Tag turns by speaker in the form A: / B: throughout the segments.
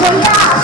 A: Beli,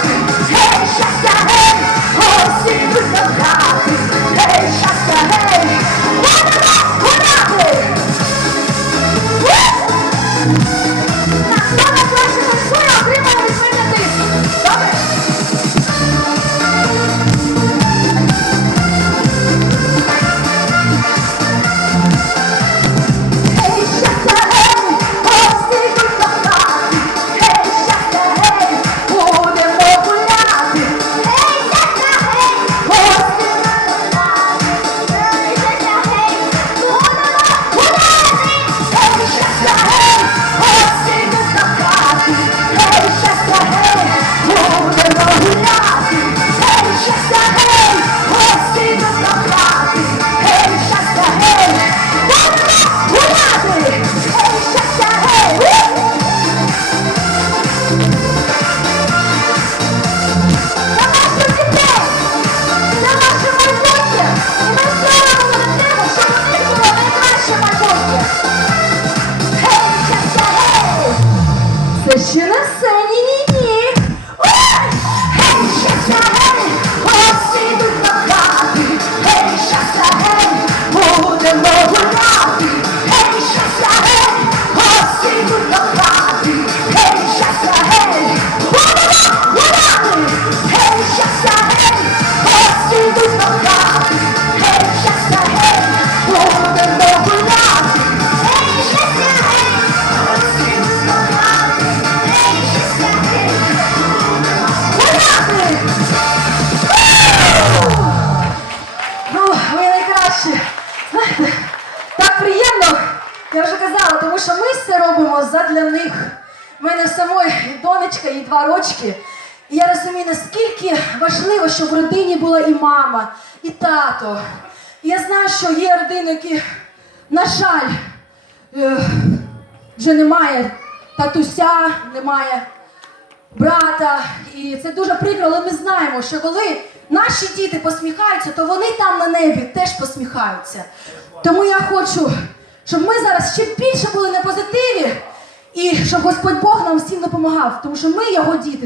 A: destinação Так приємно, я вже казала, тому що ми все робимо задля них. У мене в самої донечка, і два рочки. І я розумію, наскільки важливо, щоб в родині була і мама, і тато. І я знаю, що є родини, які, на жаль, е, вже немає татуся, немає брата. І це дуже прикро, але ми знаємо, що коли наші діти посміхаються, то вони там на небі теж посміхаються. Тому я хочу, щоб ми зараз ще більше були на позитиві і щоб Господь Бог нам всім допомагав, тому що ми його діти.